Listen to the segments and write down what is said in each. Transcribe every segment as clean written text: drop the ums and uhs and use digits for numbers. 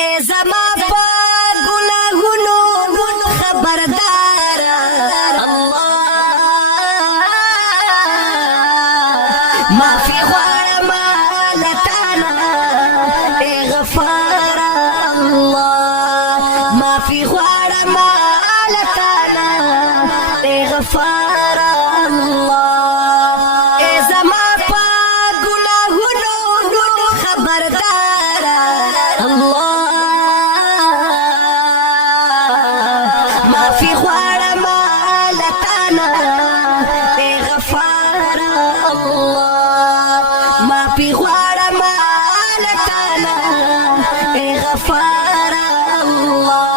اے زما پا گناہونو خبردار اللہ معافی غواړم لتانا اے غفار اللہ معافی غواړم لتانا اے غفار اللہ اے زما پا گناہونو خبردار معافی غواړم لتانا اے غفار الله معافی غواړم لتانا اے غفار الله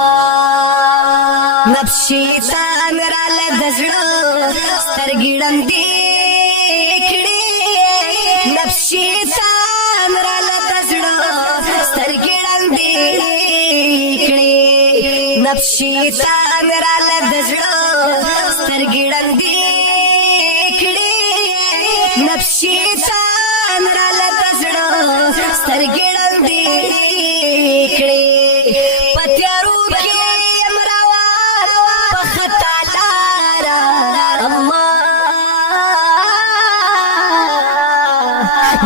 نفس شیطان را لدزړه سترګې ړندې کړې نفس شیطان را لدزړه سترګې ړندې کړې نفس شیطان را لدزړه سترګې ړندې کړې نفس شیطان را لدزړه سترګې ړندې کړې پتیارو کې امروان په خطا لاره الله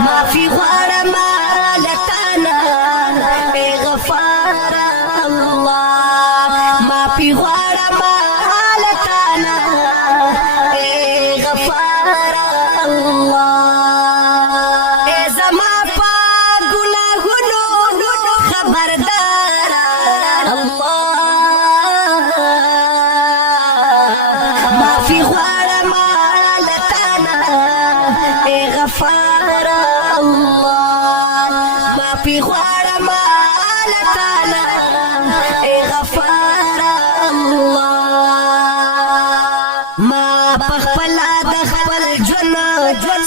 معافي غواړم لتانا اے غفار الله معافي غواړم لتانا اے غفار الله اے زما پا گناہونو خبردار الله معافي غواړم لتانا اے غفار الله معافي غواړم لتانا اے غفار الله ما پخپل د خپل ژوند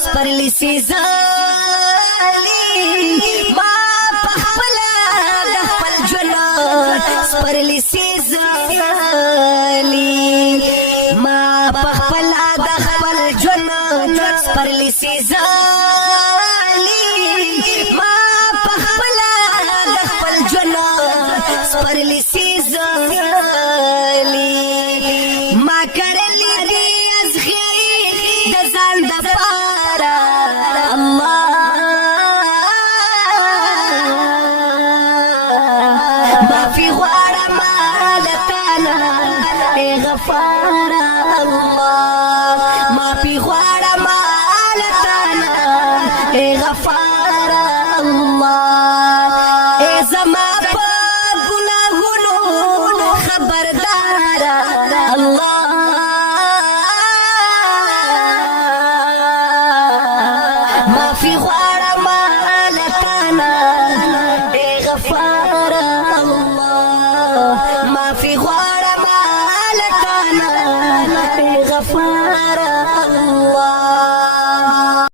سپرلی سيزالي ما پخپل د خپل ژوند سپرلی سيزالي ما پخپل د خپل ژوند سپرلی سيزالي ما پخپل د خپل ژوند سپرلی سيزالي ما کرلی دی از خیری د ځان د پاره الله معافي غواړم لتانا اے غفار الله معافي غواړم لتانا اے غفار الله اے زما په ګناهونو خبردار الله معافي غواړم لتانا اے غفار الله معافي غواړم لتانا اے غفار الله